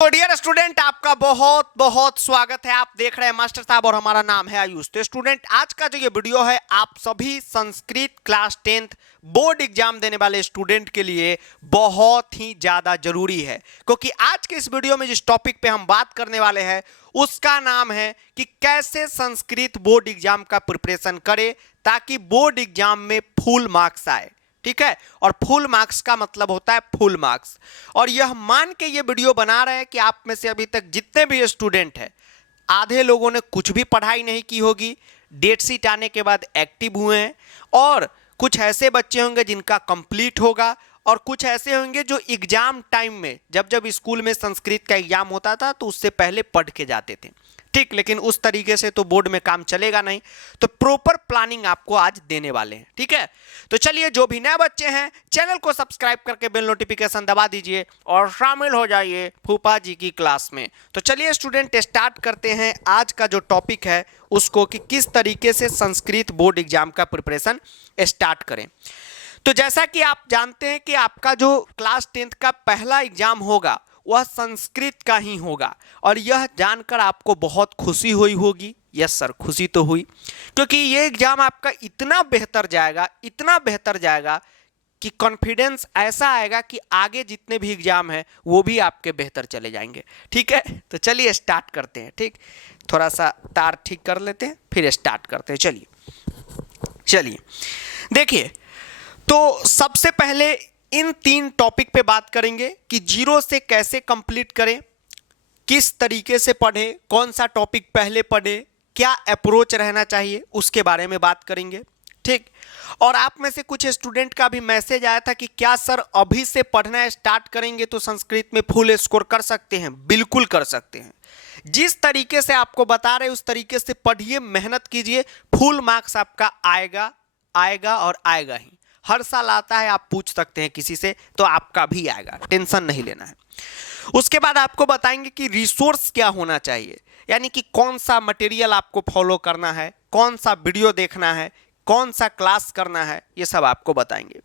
तो dear student, आपका बहुत बहुत स्वागत है। आप देख रहे हैं मास्टर साहब और हमारा नाम है आयुष। तो स्टूडेंट, आज का जो ये वीडियो है आप सभी Sanskrit class 10th board exam देने वाले स्टूडेंट के लिए बहुत ही ज़्यादा जरूरी है, क्योंकि आज के इस वीडियो में जिस टॉपिक पे हम बात करने वाले हैं उसका नाम है कि कैसे संस्कृत बोर्ड एग्जाम का प्रिपरेशन करें ताकि बोर्ड एग्जाम में फुल मार्क्स आए। ठीक है, और फुल मार्क्स का मतलब होता है फुल मार्क्स। और यह मान के ये वीडियो बना रहे हैं कि आप में से अभी तक जितने भी स्टूडेंट हैं, आधे लोगों ने कुछ भी पढ़ाई नहीं की होगी, डेट शीट आने के बाद एक्टिव हुए हैं, और कुछ ऐसे बच्चे होंगे जिनका कंप्लीट होगा, और कुछ ऐसे होंगे जो एग्जाम टाइम में जब जब स्कूल में संस्कृत का एग्जाम होता था तो उससे पहले पढ़ के जाते थे। ठीक, लेकिन उस तरीके से तो बोर्ड में काम चलेगा नहीं, तो प्रॉपर प्लानिंग आपको आज देने वाले हैं। ठीक है, तो चलिए, जो भी नए बच्चे हैं चैनल को सब्सक्राइब करके बेल नोटिफिकेशन दबा दीजिए और शामिल हो जाइए फूफा जी की क्लास में। तो चलिए स्टूडेंट, स्टार्ट करते हैं आज का जो टॉपिक है उसको, कि किस तरीके से संस्कृत बोर्ड एग्जाम का प्रिपरेशन स्टार्ट करें। तो जैसा कि आप जानते हैं कि आपका जो क्लास 10th का पहला एग्जाम होगा वह संस्कृत का ही होगा, और यह जानकर आपको बहुत खुशी हुई होगी। यस सर, खुशी तो हुई, क्योंकि ये एग्जाम आपका इतना बेहतर जाएगा, इतना बेहतर जाएगा कि कॉन्फिडेंस ऐसा आएगा कि आगे जितने भी एग्जाम हैं वो भी आपके बेहतर चले जाएंगे। ठीक है, तो चलिए स्टार्ट करते हैं। ठीक, थोड़ा सा तार ठीक कर लेते हैं फिर स्टार्ट करते हैं। चलिए देखिए, तो सबसे पहले इन 3 टॉपिक पे बात करेंगे कि जीरो से कैसे कंप्लीट करें, किस तरीके से पढ़ें, कौन सा टॉपिक पहले पढ़ें, क्या अप्रोच रहना चाहिए, उसके बारे में बात करेंगे। ठीक, और आप में से कुछ स्टूडेंट का भी मैसेज आया था कि क्या सर अभी से पढ़ना स्टार्ट करेंगे तो संस्कृत में फुल स्कोर कर सकते हैं? बिल्कुल कर सकते हैं। जिस तरीके से आपको बता रहे उस तरीके से पढ़िए, मेहनत कीजिए, फुल मार्क्स आपका आएगा, आएगा और आएगा ही। हर साल आता है, आप पूछ सकते हैं किसी से, तो आपका भी आएगा, टेंशन नहीं लेना है। उसके बाद आपको बताएंगे कि रिसोर्स क्या होना चाहिए, यानी कि कौन सा मटेरियल आपको फॉलो करना है, कौन सा वीडियो देखना है, कौन सा क्लास करना है, ये सब आपको बताएंगे।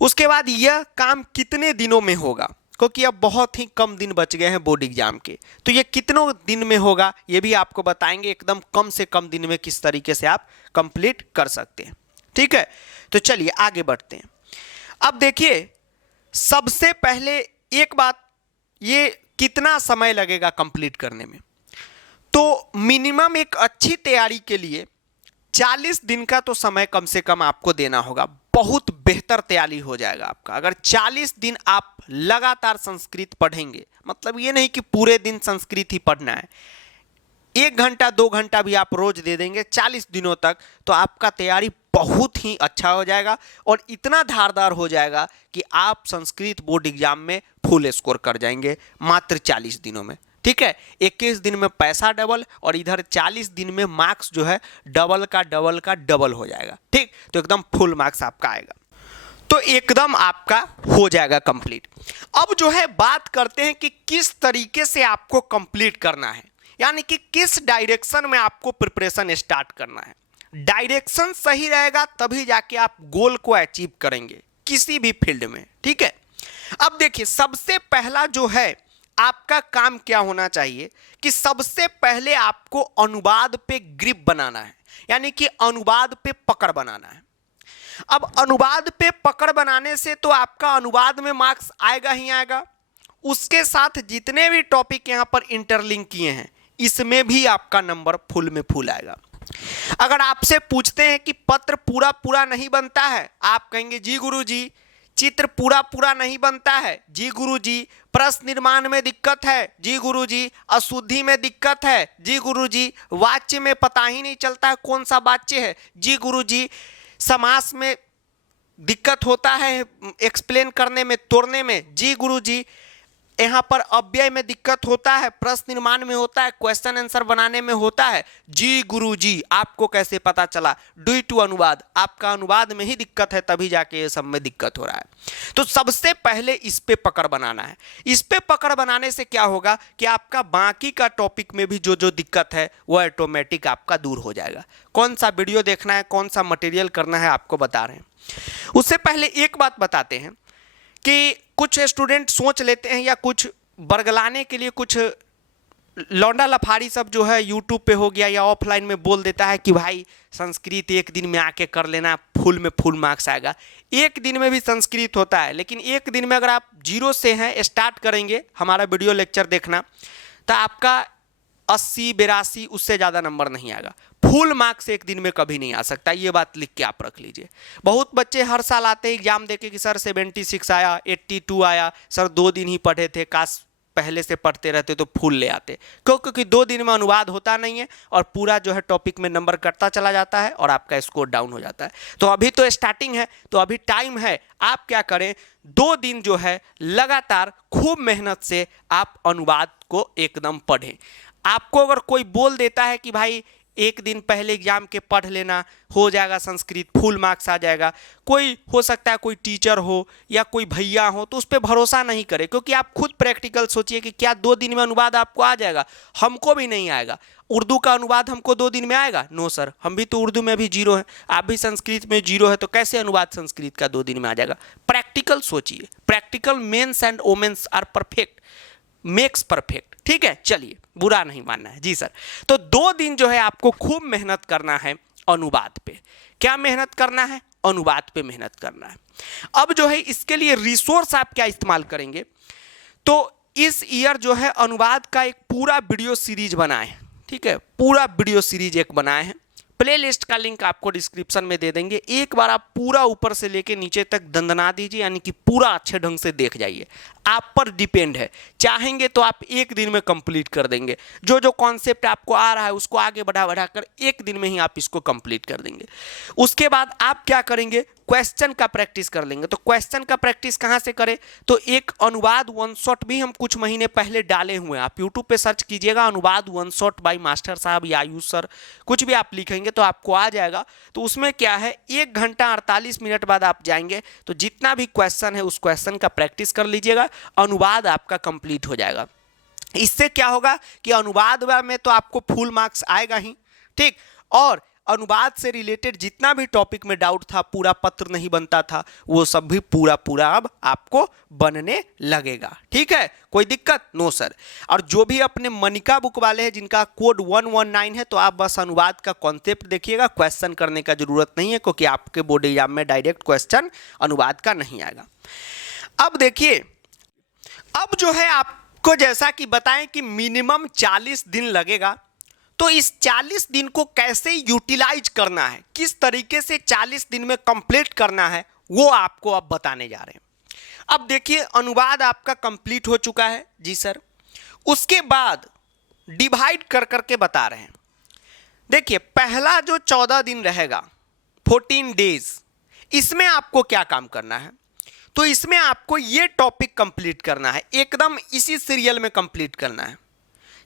उसके बाद यह काम कितने दिनों में होगा, क्योंकि अब बहुत ही कम दिन बच गए हैं बोर्ड एग्जाम के, तो ये कितनों दिन में होगा ये भी आपको बताएंगे। एकदम कम से कम दिन में किस तरीके से आप कंप्लीट कर सकते हैं। ठीक है, तो चलिए आगे बढ़ते हैं। अब देखिए, सबसे पहले एक बात, ये कितना समय लगेगा कंप्लीट करने में, तो मिनिमम एक अच्छी तैयारी के लिए 40 दिन का तो समय कम से कम आपको देना होगा। बहुत बेहतर तैयारी हो जाएगा आपका अगर 40 दिन आप लगातार संस्कृत पढ़ेंगे। मतलब ये नहीं कि पूरे दिन संस्कृत ही पढ़ना है, 1 घंटा 2 घंटा भी आप रोज दे देंगे 40 दिनों तक, तो आपका तैयारी बहुत ही अच्छा हो जाएगा और इतना धारदार हो जाएगा कि आप संस्कृत बोर्ड एग्जाम में फुल स्कोर कर जाएंगे मात्र 40 दिनों में। ठीक है, 21 दिन में पैसा डबल और इधर 40 दिन में मार्क्स जो है डबल का डबल हो जाएगा। ठीक, तो एकदम फुल मार्क्स आपका आएगा, तो एकदम आपका हो जाएगा कंप्लीट। अब जो है बात करते हैं कि किस तरीके से आपको कंप्लीट करना है, यानी कि किस डायरेक्शन में आपको प्रिपरेशन स्टार्ट करना है। डायरेक्शन सही रहेगा तभी जाके आप गोल को अचीव करेंगे किसी भी फील्ड में। ठीक है, अब देखिए, सबसे पहला जो है आपका काम क्या होना चाहिए कि सबसे पहले आपको अनुवाद पे ग्रिप बनाना है, यानी कि अनुवाद पे पकड़ बनाना है। अब अनुवाद पे पकड़ बनाने से तो आपका अनुवाद में मार्क्स आएगा ही आएगा, उसके साथ जितने भी टॉपिक यहां पर इंटरलिंक किए हैं इसमें भी आपका नंबर फुल में फुल आएगा। अगर आपसे पूछते हैं कि पत्र पूरा पूरा नहीं बनता है, आप कहेंगे जी गुरुजी। चित्र पूरा पूरा नहीं बनता है, जी गुरुजी। प्रश्न निर्माण में दिक्कत है, जी गुरुजी। अशुद्धि में दिक्कत है, जी गुरुजी। वाच्य में पता ही नहीं चलता है कौन सा वाच्य है, जी गुरुजी। समास में दिक्कत होता है एक्सप्लेन करने में, तोड़ने में, जी गुरुजी। यहाँ पर अव्यय में दिक्कत होता है, प्रश्न निर्माण में होता है, क्वेश्चन आंसर बनाने में होता है, जी गुरुजी। आपको कैसे पता चला? ड्यू टू अनुवाद, आपका अनुवाद में ही दिक्कत है तभी जाके ये सब में दिक्कत हो रहा है। तो सबसे पहले इस पे पकड़ बनाना है। इस पे पकड़ बनाने से क्या होगा कि आपका बाकी का टॉपिक में भी जो जो दिक्कत है वो ऑटोमेटिक आपका दूर हो जाएगा। कौन सा वीडियो देखना है, कौन सा मटेरियल करना है, आपको बता रहे हैं। उससे पहले एक बात बताते हैं कि कुछ स्टूडेंट सोच लेते हैं या कुछ बरगलाने के लिए कुछ लौंडा लफाड़ी सब जो है यूट्यूब पे हो गया या ऑफलाइन में बोल देता है कि भाई संस्कृत एक दिन में आके कर लेना, फुल में फुल मार्क्स आएगा। एक दिन में भी संस्कृत होता है, लेकिन एक दिन में अगर आप जीरो से हैं स्टार्ट करेंगे हमारा वीडियो लेक्चर देखना, तो आपका 80-82 उससे ज़्यादा नंबर नहीं आएगा। फुल मार्क्स एक दिन में कभी नहीं आ सकता, ये बात लिख के आप रख लीजिए। बहुत बच्चे हर साल आते हैं एग्जाम देके कि सर 76 आया, 82 आया, सर 2 दिन ही पढ़े थे, काश पहले से पढ़ते रहते तो फुल ले आते। क्यों? क्योंकि 2 दिन में अनुवाद होता नहीं है और पूरा जो है टॉपिक में नंबर कटता चला जाता है और आपका स्कोर डाउन हो जाता है। तो अभी तो स्टार्टिंग है, तो अभी टाइम है, आप क्या करें, 2 दिन जो है लगातार खूब मेहनत से आप अनुवाद को एकदम पढ़ें। आपको अगर कोई बोल देता है कि भाई एक दिन पहले एग्जाम के पढ़ लेना, हो जाएगा संस्कृत, फुल मार्क्स आ जाएगा, कोई हो सकता है कोई टीचर हो या कोई भैया हो, तो उस पर भरोसा नहीं करें। क्योंकि आप खुद प्रैक्टिकल सोचिए कि क्या 2 दिन में अनुवाद आपको आ जाएगा? हमको भी नहीं आएगा। उर्दू का अनुवाद हमको 2 दिन में आएगा? नो सर, हम भी तो उर्दू में भी जीरो है, आप भी संस्कृत में जीरो है, तो कैसे अनुवाद संस्कृत का 2 दिन में आ जाएगा? प्रैक्टिकल सोचिए, practical mens and womens are perfect makes perfect. ठीक है, चलिए, बुरा नहीं मानना है जी सर। तो 2 दिन जो है आपको खूब मेहनत करना है अनुवाद पे। क्या मेहनत करना है? अनुवाद पे मेहनत करना है। अब जो है इसके लिए रिसोर्स आप क्या इस्तेमाल करेंगे, तो इस ईयर जो है अनुवाद का एक पूरा वीडियो सीरीज बनाए हैं। ठीक है, पूरा वीडियो सीरीज एक बनाए हैं, प्ले लिस्ट का लिंक आपको डिस्क्रिप्शन में दे देंगे। एक बार आप पूरा ऊपर से लेके नीचे तक दंदना दीजिए, यानी कि पूरा अच्छे ढंग से देख जाइए। आप पर डिपेंड है, चाहेंगे तो आप एक दिन में कंप्लीट कर देंगे। जो जो कॉन्सेप्ट आपको आ रहा है उसको आगे बढ़ा बढ़ा कर एक दिन में ही आप इसको कंप्लीट कर देंगे। उसके बाद आप क्या करेंगे, क्वेश्चन का प्रैक्टिस कर लेंगे। तो क्वेश्चन का प्रैक्टिस कहाँ से करें, तो एक अनुवाद 1 शॉट भी हम कुछ महीने पहले डाले हुए हैं। आप यूट्यूब पे सर्च कीजिएगा अनुवाद 1 शॉट बाय मास्टर साहब या आयुष सर, कुछ भी आप लिखेंगे तो आपको आ जाएगा। तो उसमें क्या है, 1 घंटा 48 मिनट बाद आप जाएंगे तो जितना भी क्वेश्चन है उस क्वेश्चन का प्रैक्टिस कर लीजिएगा, अनुवाद आपका कंप्लीट हो जाएगा। इससे क्या होगा कि अनुवाद में तो आपको फुल मार्क्स आएगा ही, ठीक, और अनुवाद से रिलेटेड जितना भी टॉपिक में डाउट था, पूरा पत्र नहीं बनता था, वो सब भी पूरा पूरा अब आपको बनने लगेगा। ठीक है, कोई दिक्कत? No sir. और जो भी अपने मनिका बुक वाले हैं जिनका कोड 119 है, तो आप बस अनुवाद का कॉन्सेप्ट देखिएगा, क्वेश्चन करने का जरूरत नहीं है, क्योंकि आपके बोर्ड एग्जाम में डायरेक्ट क्वेश्चन अनुवाद का नहीं आएगा। अब देखिए, अब जो है आपको जैसा कि बताएं कि मिनिमम 40 दिन लगेगा, तो इस 40 दिन को कैसे यूटिलाइज करना है, किस तरीके से 40 दिन में कंप्लीट करना है, वो आपको अब बताने जा रहे हैं। अब देखिए, अनुवाद आपका कंप्लीट हो चुका है जी सर। उसके बाद डिवाइड कर करके बता रहे हैं। देखिए, पहला जो 14 दिन रहेगा, 14 डेज, इसमें आपको क्या काम करना है, तो इसमें आपको ये टॉपिक कंप्लीट करना है, एकदम इसी सीरियल में कंप्लीट करना है।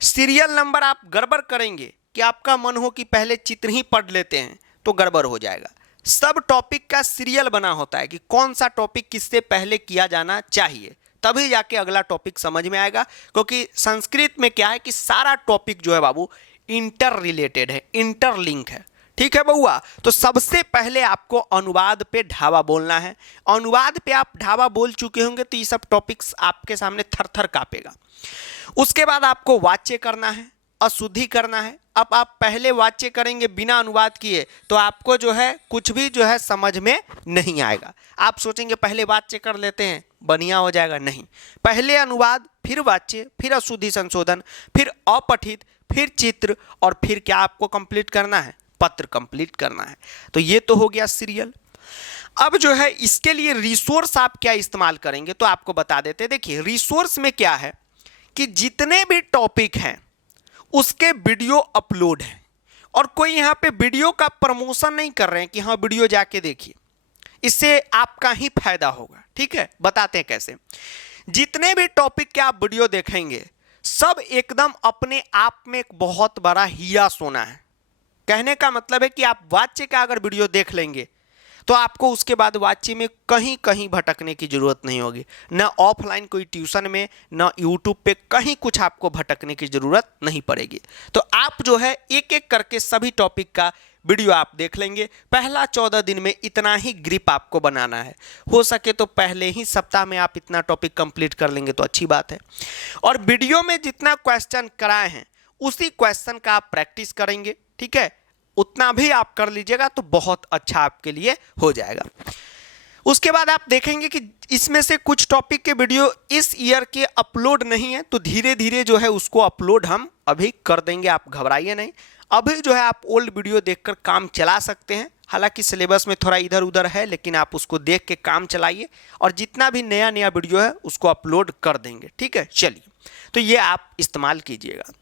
सीरियल नंबर आप गड़बड़ करेंगे कि आपका मन हो कि पहले चित्र ही पढ़ लेते हैं, तो गड़बड़ हो जाएगा। सब टॉपिक का सीरियल बना होता है कि कौन सा टॉपिक किससे पहले किया जाना चाहिए, तभी जाके अगला टॉपिक समझ में आएगा। क्योंकि संस्कृत में क्या है कि सारा टॉपिक जो है बाबू इंटर रिलेटेड है, इंटरलिंक है। ठीक है बउआ, तो सबसे पहले आपको अनुवाद पे ढाबा बोलना है। अनुवाद पे आप ढाबा बोल चुके होंगे तो ये सब टॉपिक्स आपके सामने थर थर कांपेगा। उसके बाद आपको वाच्य करना है, अशुद्धि करना है। अब आप पहले वाच्य करेंगे बिना अनुवाद किए, तो आपको जो है कुछ भी जो है समझ में नहीं आएगा। आप सोचेंगे पहले वाच्य कर लेते हैं बढ़िया हो जाएगा, नहीं, पहले अनुवाद, फिर वाच्य, फिर अशुद्धि संशोधन, फिर अपठित, फिर चित्र, और फिर क्या आपको कंप्लीट करना है, पत्र कंप्लीट करना है। तो ये तो हो गया सीरियल। अब जो है इसके लिए रिसोर्स आप क्या इस्तेमाल करेंगे, तो आपको बता देते हैं। देखिए, रिसोर्स में क्या है कि जितने भी टॉपिक हैं उसके वीडियो अपलोड हैं, और कोई यहाँ पे वीडियो का प्रमोशन नहीं कर रहे हैं कि हाँ वीडियो जाके देखिए, इससे आपका ही फायदा होगा। ठीक है, बताते हैं कैसे। जितने भी टॉपिक के आप वीडियो देखेंगे सब एकदम अपने आप में एक बहुत बड़ा हीरा सोना है। कहने का मतलब है कि आप वाच्य का अगर वीडियो देख लेंगे तो आपको उसके बाद वाच्य में कहीं कहीं भटकने की जरूरत नहीं होगी, ना ऑफलाइन कोई ट्यूशन में, ना यूट्यूब पे कहीं कुछ आपको भटकने की जरूरत नहीं पड़ेगी। तो आप जो है एक एक करके सभी टॉपिक का वीडियो आप देख लेंगे। पहला 14 दिन में इतना ही ग्रिप आपको बनाना है। हो सके तो पहले ही सप्ताह में आप इतना टॉपिक कंप्लीट कर लेंगे तो अच्छी बात है। और वीडियो में जितना क्वेश्चन कराए हैं उसी क्वेश्चन का आप प्रैक्टिस करेंगे, ठीक है, उतना भी आप कर लीजिएगा तो बहुत अच्छा आपके लिए हो जाएगा। उसके बाद आप देखेंगे कि इसमें से कुछ टॉपिक के वीडियो इस ईयर के अपलोड नहीं है, तो धीरे धीरे जो है उसको अपलोड हम अभी कर देंगे, आप घबराइए नहीं। अभी जो है आप ओल्ड वीडियो देखकर काम चला सकते हैं। हालांकि सिलेबस में थोड़ा इधर उधर है, लेकिन आप उसको देख के काम चलाइए और जितना भी नया नया वीडियो है उसको अपलोड कर देंगे, ठीक है। चलिए, तो ये आप इस्तेमाल कीजिएगा।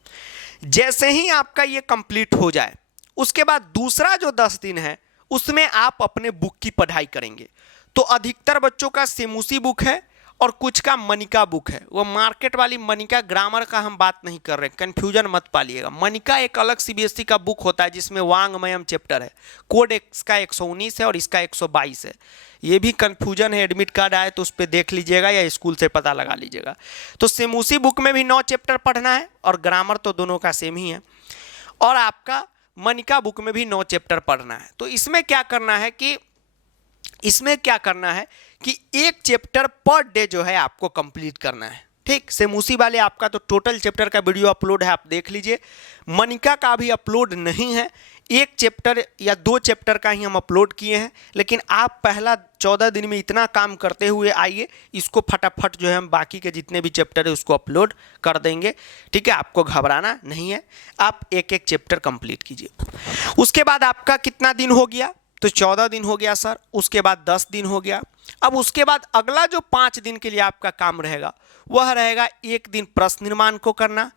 जैसे ही आपका ये कंप्लीट हो जाए उसके बाद दूसरा जो 10 दिन है उसमें आप अपने बुक की पढ़ाई करेंगे। तो अधिकतर बच्चों का सेमूसी बुक है और कुछ का मनिका बुक है। वो मार्केट वाली मनिका ग्रामर का हम बात नहीं कर रहे, कन्फ्यूजन मत पालिएगा। मनिका एक अलग सीबीएसई का बुक होता है जिसमें वांग्मयम चैप्टर है। कोड इसका 119 है और इसका 122 है। ये भी कन्फ्यूजन है, एडमिट कार्ड आए तो उस पर देख लीजिएगा या स्कूल से पता लगा लीजिएगा। तो सेमूसी बुक में भी 9 चैप्टर पढ़ना है और ग्रामर तो दोनों का सेम ही है। और आपका मनिका बुक में भी 9 चैप्टर पढ़ना है। तो इसमें क्या करना है कि एक चैप्टर पर डे जो है आपको कंप्लीट करना है, ठीक। सेमूसी वाले आपका तो टोटल चैप्टर का वीडियो अपलोड है, आप देख लीजिए। मनिका का भी अपलोड नहीं है, एक चैप्टर या 2 चैप्टर का ही हम अपलोड किए हैं। लेकिन आप पहला 14 दिन में इतना काम करते हुए आइए, इसको फटाफट जो है हम बाकी के जितने भी चैप्टर है उसको अपलोड कर देंगे, ठीक है। आपको घबराना नहीं है, आप एक एक चैप्टर कंप्लीट कीजिए। उसके बाद आपका कितना दिन हो गया, तो 14 दिन हो गया सर। उसके बाद 10 दिन हो गया। अब उसके बाद अगला जो 5 दिन के लिए आपका काम रहेगा वह रहेगा, एक दिन प्रश्न निर्माण को करना,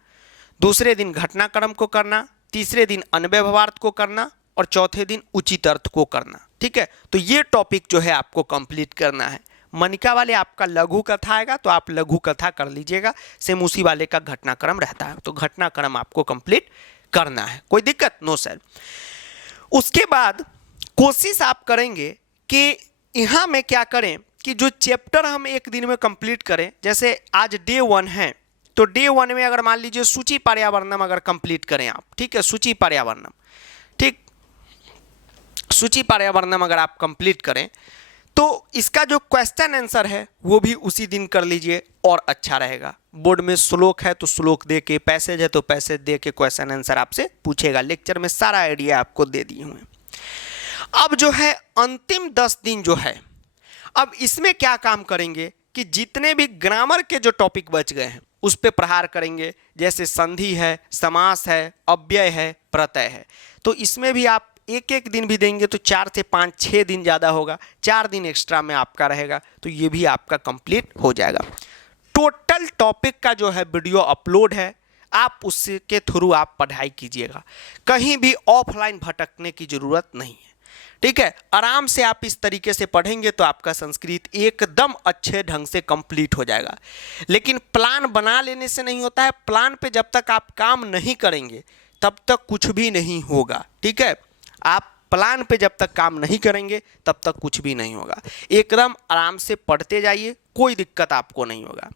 दूसरे दिन घटनाक्रम को करना, तीसरे दिन अनव्यवहार्थ को करना और चौथे दिन उचित अर्थ को करना, ठीक है। तो ये टॉपिक जो है आपको कंप्लीट करना है। मनिका वाले आपका लघु कथा आएगा तो आप लघु कथा कर लीजिएगा। सेमूसी वाले का घटनाक्रम रहता है तो घटनाक्रम आपको कंप्लीट करना है, कोई दिक्कत नो सर। उसके बाद कोशिश आप करेंगे कि यहाँ में क्या करें कि जो चैप्टर हम एक दिन में कंप्लीट करें। जैसे आज डे 1 है तो डे 1 में अगर मान लीजिए सूची पर्यावरणम अगर कंप्लीट करें आप, ठीक है, सूची पर्यावरणम, ठीक, सूची पर्यावरणम अगर आप कंप्लीट करें तो इसका जो क्वेश्चन आंसर है वो भी उसी दिन कर लीजिए और अच्छा रहेगा। बोर्ड में श्लोक है तो श्लोक दे के, पैसेज है तो पैसेज दे के क्वेश्चन आंसर आपसे पूछेगा। लेक्चर में सारा आइडिया आपको दे दिए हुए। अब जो है अंतिम 10 दिन जो है, अब इसमें क्या काम करेंगे कि जितने भी ग्रामर के जो टॉपिक बच गए हैं उस पे प्रहार करेंगे। जैसे संधि है, समास है, अव्यय है, प्रत्यय है। तो इसमें भी आप एक एक दिन भी देंगे तो 4 से 5-6 दिन ज़्यादा होगा, 4 दिन एक्स्ट्रा में आपका रहेगा तो ये भी आपका कंप्लीट हो जाएगा। टोटल टॉपिक का जो है वीडियो अपलोड है, आप उसके थ्रू आप पढ़ाई कीजिएगा। कहीं भी ऑफलाइन भटकने की ज़रूरत नहीं है, ठीक है। आराम से आप इस तरीके से पढ़ेंगे तो आपका संस्कृत एकदम अच्छे ढंग से कंप्लीट हो जाएगा। लेकिन प्लान बना लेने से नहीं होता है। प्लान पे जब तक आप काम नहीं करेंगे तब तक कुछ भी नहीं होगा, ठीक है। आप प्लान पे जब तक काम नहीं करेंगे तब तक कुछ भी नहीं होगा। एकदम आराम से पढ़ते जाइए, कोई दिक्कत आपको नहीं होगा।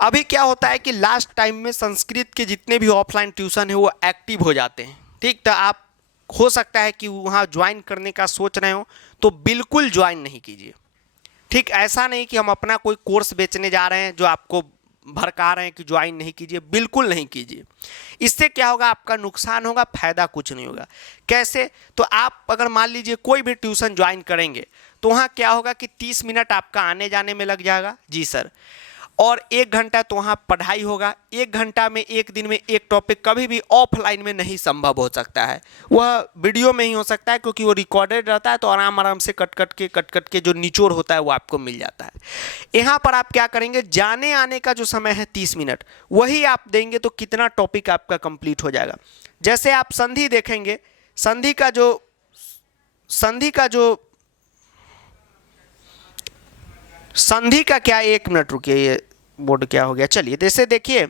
अभी क्या होता है कि लास्ट टाइम में संस्कृत के जितने भी ऑफलाइन ट्यूशन है वो एक्टिव हो जाते हैं, ठीक। तो आप हो सकता है कि वहाँ ज्वाइन करने का सोच रहे हो तो बिल्कुल ज्वाइन नहीं कीजिए, ठीक। ऐसा नहीं कि हम अपना कोई कोर्स बेचने जा रहे हैं जो आपको भड़का रहे हैं कि ज्वाइन नहीं कीजिए, बिल्कुल नहीं कीजिए। इससे क्या होगा, आपका नुकसान होगा, फायदा कुछ नहीं होगा। कैसे, तो आप अगर मान लीजिए कोई भी ट्यूशन ज्वाइन करेंगे तो वहाँ क्या होगा कि 30 मिनट आपका आने जाने में लग जाएगा, जी सर, और 1 घंटा तो वहाँ पढ़ाई होगा। 1 घंटा में एक दिन में एक टॉपिक कभी भी ऑफलाइन में नहीं संभव हो सकता है, वह वीडियो में ही हो सकता है क्योंकि वो रिकॉर्डेड रहता है तो आराम आराम से कट कट के जो निचोड़ होता है वो आपको मिल जाता है। यहाँ पर आप क्या करेंगे, जाने आने का जो समय है 30 मिनट वही आप देंगे तो कितना टॉपिक आपका कंप्लीट हो जाएगा। जैसे आप संधि देखेंगे, संधि का क्या, 1 मिनट रुकिए, ये बोर्ड क्या हो गया। चलिए जैसे देखिए,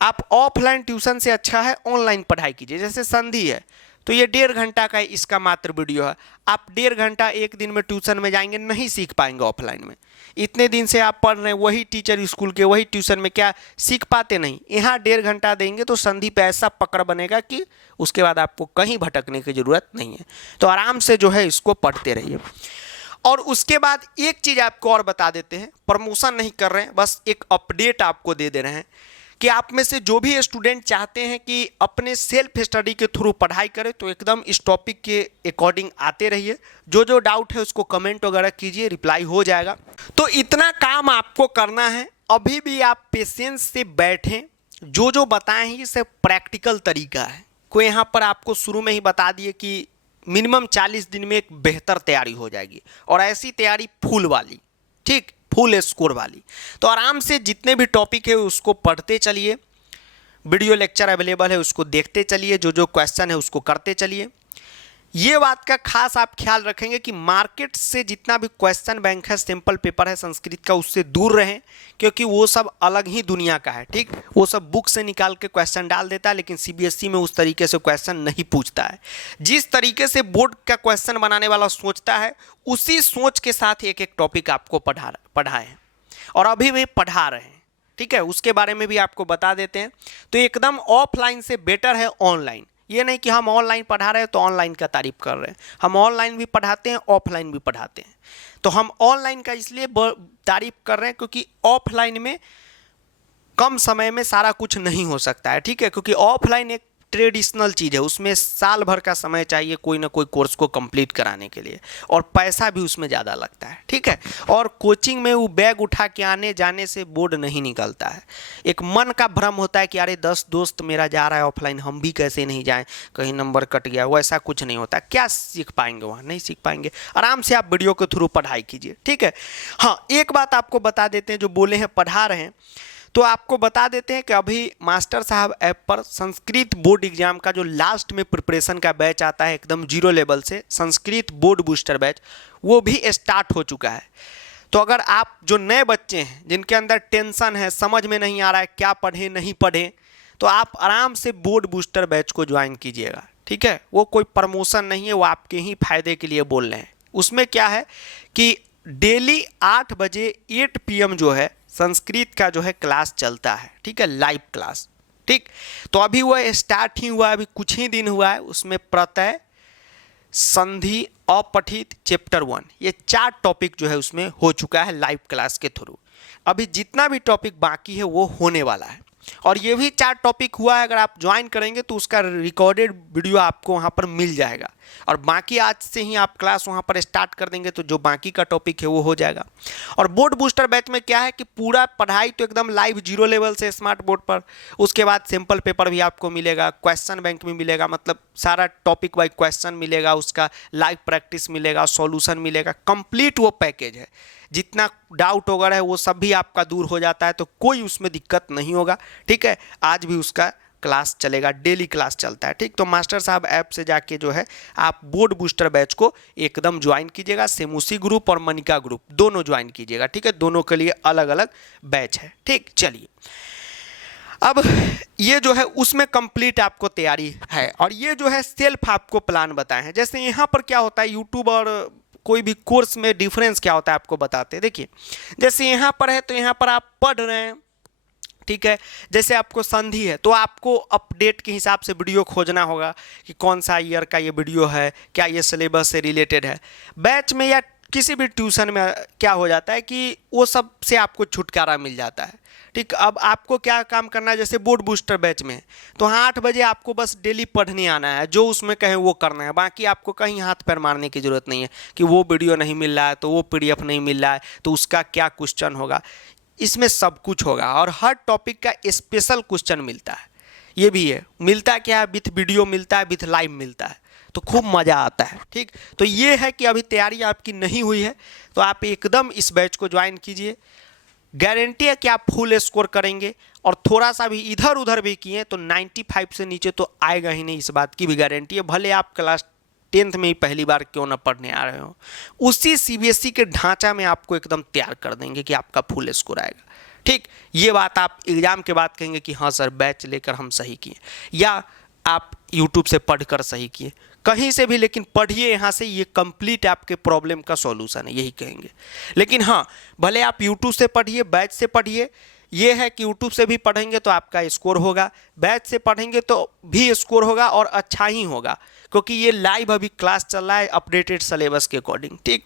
आप ऑफलाइन ट्यूशन से अच्छा है ऑनलाइन पढ़ाई कीजिए। जैसे संधि है तो ये 1.5 घंटा का इसका मात्र वीडियो है। आप 1.5 घंटा एक दिन में ट्यूशन में जाएंगे, नहीं सीख पाएंगे ऑफलाइन में। इतने दिन से आप पढ़ रहे हैं, वही टीचर स्कूल के, वही ट्यूशन में, क्या सीख पाते? नहीं। यहाँ 1.5 घंटा देंगे तो संधि पे ऐसा पकड़ बनेगा कि उसके बाद आपको कहीं भटकने की ज़रूरत नहीं है। तो आराम से जो है इसको पढ़ते रहिए। और उसके बाद एक चीज़ आपको और बता देते हैं, प्रमोशन नहीं कर रहे हैं, बस एक अपडेट आपको दे दे रहे हैं कि आप में से जो भी स्टूडेंट चाहते हैं कि अपने सेल्फ स्टडी के थ्रू पढ़ाई करें, तो एकदम इस टॉपिक के अकॉर्डिंग आते रहिए। जो जो डाउट है उसको कमेंट वगैरह कीजिए, रिप्लाई हो जाएगा। तो इतना काम आपको करना है। अभी भी आप पेशेंस से बैठें। जो जो बताएं हैं ये सब प्रैक्टिकल तरीका है। कोई यहाँ पर आपको शुरू में ही बता दिए कि मिनिमम 40 दिन में एक बेहतर तैयारी हो जाएगी, और ऐसी तैयारी फुल वाली, ठीक, फुल स्कोर वाली। तो आराम से जितने भी टॉपिक है उसको पढ़ते चलिए। वीडियो लेक्चर अवेलेबल है, उसको देखते चलिए। जो जो क्वेश्चन है उसको करते चलिए। ये बात का खास आप ख्याल रखेंगे कि मार्केट से जितना भी क्वेश्चन बैंक है, सिंपल पेपर है संस्कृत का, उससे दूर रहें, क्योंकि वो सब अलग ही दुनिया का है। ठीक, वो सब बुक से निकाल के क्वेश्चन डाल देता है, लेकिन सीबीएसई में उस तरीके से क्वेश्चन नहीं पूछता है। जिस तरीके से बोर्ड का क्वेश्चन बनाने वाला सोचता है, उसी सोच के साथ एक एक टॉपिक आपको पढ़ाए हैं और अभी भी पढ़ा रहे हैं। ठीक है, उसके बारे में भी आपको बता देते हैं। तो एकदम ऑफलाइन से बेटर है ऑनलाइन। ये नहीं कि हम ऑनलाइन पढ़ा रहे हैं तो ऑनलाइन का तारीफ कर रहे हैं। हम ऑनलाइन भी पढ़ाते हैं, ऑफलाइन भी पढ़ाते हैं। तो हम ऑनलाइन का इसलिए तारीफ कर रहे हैं क्योंकि ऑफलाइन में कम समय में सारा कुछ नहीं हो सकता है। ठीक है, क्योंकि ऑफलाइन एक ट्रेडिशनल चीज़ है, उसमें साल भर का समय चाहिए कोई ना कोई कोर्स को कंप्लीट कराने के लिए, और पैसा भी उसमें ज़्यादा लगता है। ठीक है, और कोचिंग में वो बैग उठा के आने जाने से बोर्ड नहीं निकलता है। एक मन का भ्रम होता है कि अरे 10 दोस्त मेरा जा रहा है ऑफलाइन, हम भी कैसे नहीं जाएं, कहीं नंबर कट गया, वैसा कुछ नहीं होता। क्या सीख पाएंगे वहाँ? नहीं सीख पाएंगे। आराम से आप वीडियो के थ्रू पढ़ाई कीजिए। ठीक है, हाँ, एक बात आपको बता देते हैं, जो बोले हैं पढ़ा रहे हैं, तो आपको बता देते हैं कि अभी मास्टर साहब ऐप पर संस्कृत बोर्ड एग्जाम का जो लास्ट में प्रिपरेशन का बैच आता है एकदम जीरो लेवल से, संस्कृत बोर्ड बूस्टर बैच, वो भी स्टार्ट हो चुका है। तो अगर आप जो नए बच्चे हैं, जिनके अंदर टेंशन है, समझ में नहीं आ रहा है क्या पढ़ें नहीं पढ़ें, तो आप आराम से बोर्ड बूस्टर बैच को ज्वाइन कीजिएगा। ठीक है, वो कोई प्रमोशन नहीं है, वो आपके ही फायदे के लिए बोल रहे हैं। उसमें क्या है कि डेली 8 बजे 8 PM जो है संस्कृत का जो है क्लास चलता है। ठीक है, लाइव क्लास। ठीक, तो अभी वह स्टार्ट ही हुआ है, अभी कुछ ही दिन हुआ है। उसमें प्रत्यय, संधि, अपठित, चैप्टर 1, ये 4 टॉपिक जो है उसमें हो चुका है लाइव क्लास के थ्रू। अभी जितना भी टॉपिक बाकी है वो होने वाला है, और ये भी 4 टॉपिक हुआ है। अगर आप ज्वाइन करेंगे तो उसका रिकॉर्डेड वीडियो आपको वहाँ पर मिल जाएगा, और बाकी आज से ही आप क्लास वहाँ पर स्टार्ट कर देंगे तो जो बाकी का टॉपिक है वो हो जाएगा। और बोर्ड बूस्टर बैच में क्या है कि पूरा पढ़ाई तो एकदम लाइव जीरो लेवल से स्मार्ट बोर्ड पर, उसके बाद सिंपल पेपर भी आपको मिलेगा, क्वेश्चन बैंक भी मिलेगा, मतलब सारा टॉपिक वाइज क्वेश्चन मिलेगा, उसका लाइव प्रैक्टिस मिलेगा, सॉल्यूशन मिलेगा, कंप्लीट वो पैकेज है। जितना डाउट वगैरह है वो सब भी आपका दूर हो जाता है, तो कोई उसमें दिक्कत नहीं होगा। ठीक है, आज भी उसका क्लास चलेगा, डेली क्लास चलता है। ठीक, तो मास्टर साहब ऐप से जाके जो है आप बोर्ड बूस्टर बैच को एकदम ज्वाइन कीजिएगा। सेमुसी ग्रुप और मनिका ग्रुप दोनों ज्वाइन कीजिएगा। ठीक है, दोनों के लिए अलग अलग बैच है। ठीक, चलिए, अब ये जो है उसमें कंप्लीट आपको तैयारी है, और ये जो है सेल्फ आपको प्लान बताए हैं। जैसे यहाँ पर क्या होता है, यूट्यूब और कोई भी कोर्स में डिफरेंस क्या होता है आपको बताते हैं। देखिए, जैसे यहाँ पर है तो यहाँ पर आप पढ़ रहे हैं। ठीक है, जैसे आपको संधि है तो आपको अपडेट के हिसाब से वीडियो खोजना होगा कि कौन सा ईयर का ये वीडियो है, क्या ये सिलेबस से रिलेटेड है। बैच में या किसी भी ट्यूशन में क्या हो जाता है कि वो सब से आपको छुटकारा मिल जाता है। ठीक, अब आपको क्या काम करना है, जैसे बोर्ड बूस्टर बैच में तो 8 बजे आपको बस डेली पढ़ने आना है, जो उसमें कहें वो करना है। बाकी आपको कहीं हाथ पैर मारने की ज़रूरत नहीं है कि वो वीडियो नहीं मिल रहा है तो वो PDF नहीं मिल रहा है तो उसका क्या क्वेश्चन होगा। इसमें सब कुछ होगा, और हर टॉपिक का स्पेशल क्वेश्चन मिलता है। ये भी है, मिलता क्या है, विथ वीडियो मिलता है, विथ लाइव मिलता है, तो खूब मज़ा आता है। ठीक, तो ये है कि अभी तैयारी आपकी नहीं हुई है तो आप एकदम इस बैच को ज्वाइन कीजिए। गारंटी है कि आप फुल स्कोर करेंगे, और थोड़ा सा भी इधर उधर भी किए तो 95 से नीचे तो आएगा ही नहीं, इस बात की भी गारंटी है। भले आप क्लास 10th में ही पहली बार क्यों ना पढ़ने आ रहे हो, उसी CBSE के ढांचा में आपको एकदम तैयार कर देंगे कि आपका फुल स्कोर आएगा। ठीक, ये बात आप एग्जाम के बाद कहेंगे कि हाँ सर बैच लेकर हम सही किए, या आप YouTube से पढ़कर सही किए, कहीं से भी, लेकिन पढ़िए यहाँ से, ये कंप्लीट आपके प्रॉब्लम का सॉल्यूशन है, यही कहेंगे। लेकिन हाँ, भले आप YouTube से पढ़िए, बैच से पढ़िए, ये है कि YouTube से भी पढ़ेंगे तो आपका स्कोर होगा, बैच से पढ़ेंगे तो भी स्कोर होगा और अच्छा ही होगा, क्योंकि ये लाइव अभी क्लास चल रहा है अपडेटेड सिलेबस के अकॉर्डिंग, ठीक।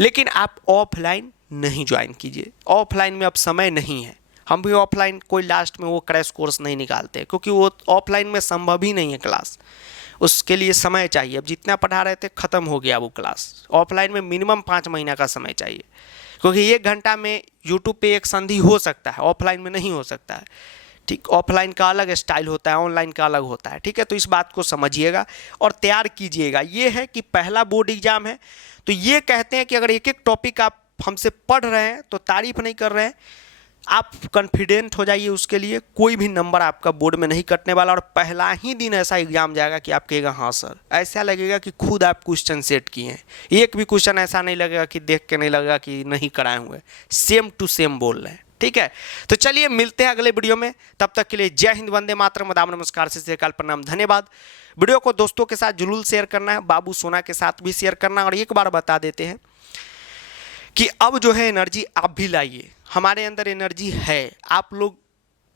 लेकिन आप ऑफलाइन नहीं ज्वाइन कीजिए, ऑफलाइन में अब समय नहीं है। हम भी ऑफलाइन कोई लास्ट में वो क्रैश कोर्स नहीं निकालते, क्योंकि वो ऑफलाइन में संभव ही नहीं है क्लास, उसके लिए समय चाहिए। अब जितना पढ़ा रहे थे ख़त्म हो गया वो क्लास, ऑफलाइन में मिनिमम 5 महीना का समय चाहिए, क्योंकि 1 घंटा में यूट्यूब पे एक संधि हो सकता है, ऑफलाइन में नहीं हो सकता है, ठीक। ऑफलाइन का अलग स्टाइल होता है, ऑनलाइन का अलग होता है, ठीक है। तो इस बात को समझिएगा और तैयार कीजिएगा। ये है कि पहला बोर्ड एग्जाम है, तो ये कहते हैं कि अगर एक एक टॉपिक आप हमसे पढ़ रहे हैं तो तारीफ नहीं कर रहे हैं, आप कॉन्फिडेंट हो जाइए उसके लिए, कोई भी नंबर आपका बोर्ड में नहीं कटने वाला। और पहला ही दिन ऐसा एग्जाम जाएगा कि आप कहेगा हाँ सर, ऐसा लगेगा कि खुद आप क्वेश्चन सेट किए हैं, एक भी क्वेश्चन ऐसा नहीं लगेगा कि देख के नहीं लगेगा कि नहीं कराए हुए, सेम टू सेम बोल रहे हैं, ठीक है। तो चलिए मिलते हैं अगले वीडियो में, तब तक के लिए जय हिंद, वंदे मातरम, आदाब, नमस्कार, सत श्री अकाल, प्रणाम, धन्यवाद। वीडियो को दोस्तों के साथ जरूर शेयर करना है, बाबू सोना के साथ भी शेयर करना। और एक बार बता देते हैं कि अब जो है एनर्जी आप भी लाइए, हमारे अंदर एनर्जी है। आप लोग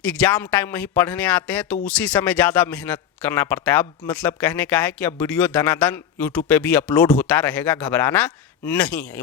एग्जाम टाइम में ही पढ़ने आते हैं तो उसी समय ज़्यादा मेहनत करना पड़ता है। अब मतलब कहने का है कि अब वीडियो धनाधन यूट्यूब पे भी अपलोड होता रहेगा, घबराना नहीं है।